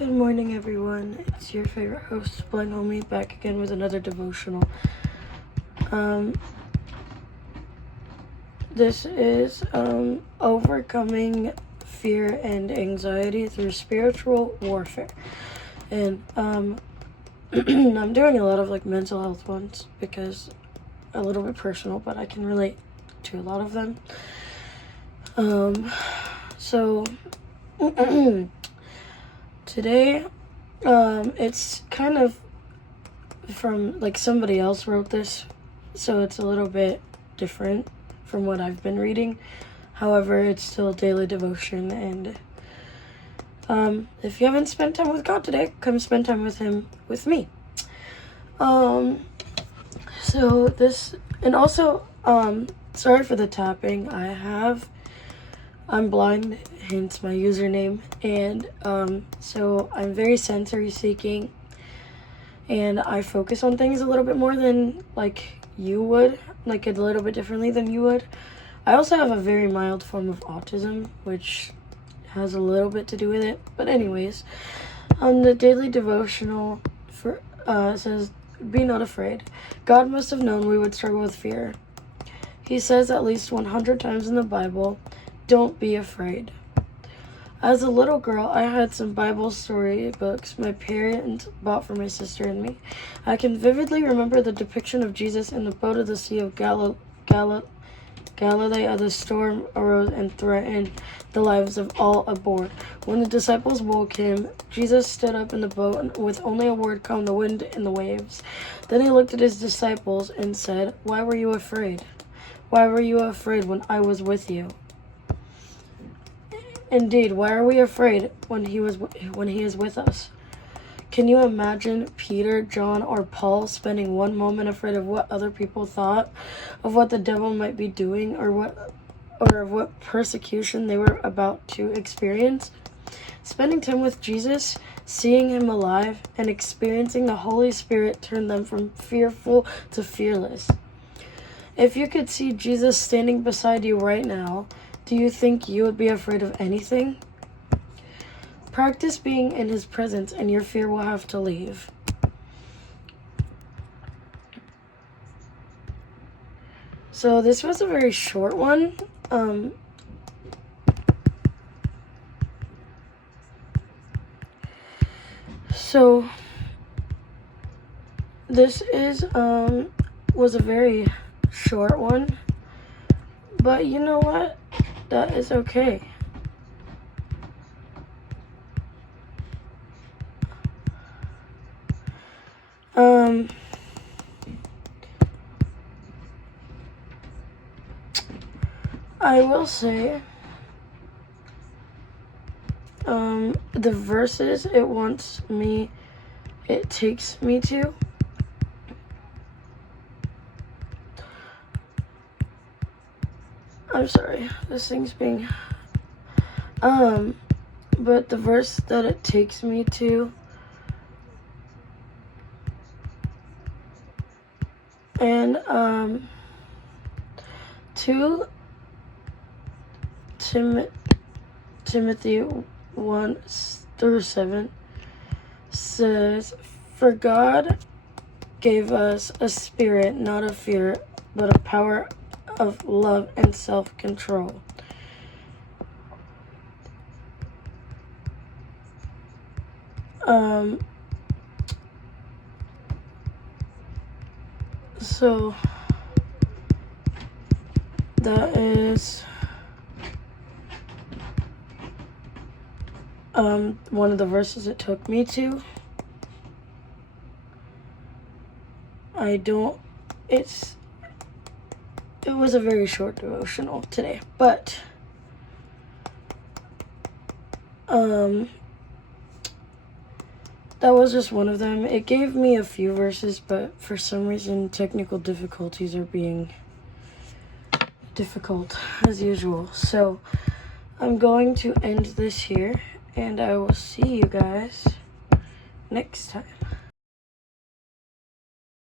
Good morning, everyone. It's your favorite host, blindhomie, back again with another devotional. This is overcoming fear and anxiety through spiritual warfare. And I'm doing a lot of mental health ones because a little bit personal, but I can relate to a lot of them. So today, it's kind of from somebody else wrote this, so it's a little bit different from what I've been reading. However, it's still daily devotion, and if you haven't spent time with God today, come spend time with Him with me. So this, and also, sorry for the tapping. I'm blind, hence my username, and so I'm very sensory seeking, and I focus on things a little bit more than you would, a little bit differently than you would. I also have a very mild form of autism, which has a little bit to do with it, but anyways, the daily devotional says, "Be not afraid. God must have known we would struggle with fear. He says at least 100 times in the Bible, don't be afraid." As a little girl, I had some Bible story books my parents bought for my sister and me. I can vividly remember the depiction of Jesus in the boat of the Sea of Galilee as the storm arose and threatened the lives of all aboard. When the disciples woke him, Jesus stood up in the boat, and with only a word calmed the wind and the waves. Then he looked at his disciples and said, "Why were you afraid? Why were you afraid when I was with you?" Indeed, why are we afraid when he is with us? Can you imagine Peter, John, or Paul spending one moment afraid of what other people thought, of what the devil might be doing, or of what persecution they were about to experience? Spending time with Jesus, seeing him alive, and experiencing the Holy Spirit turned them from fearful to fearless. If you could see Jesus standing beside you right now, do you think you would be afraid of anything? Practice being in his presence and your fear will have to leave. So this was a very short one. So this was a very short one, but you know what? That is okay. I will say, the verses it takes me to, I'm sorry, this thing's being, but the verse that it takes me to, and, 2 Timothy 1-7 says, "For God gave us a spirit not of fear, but a power of love and self-control." So that is one of the verses it took me to. It was a very short devotional today, but that was just one of them. It gave me a few verses, but for some reason technical difficulties are being difficult as usual. So I'm going to end this here, and I will see you guys next time.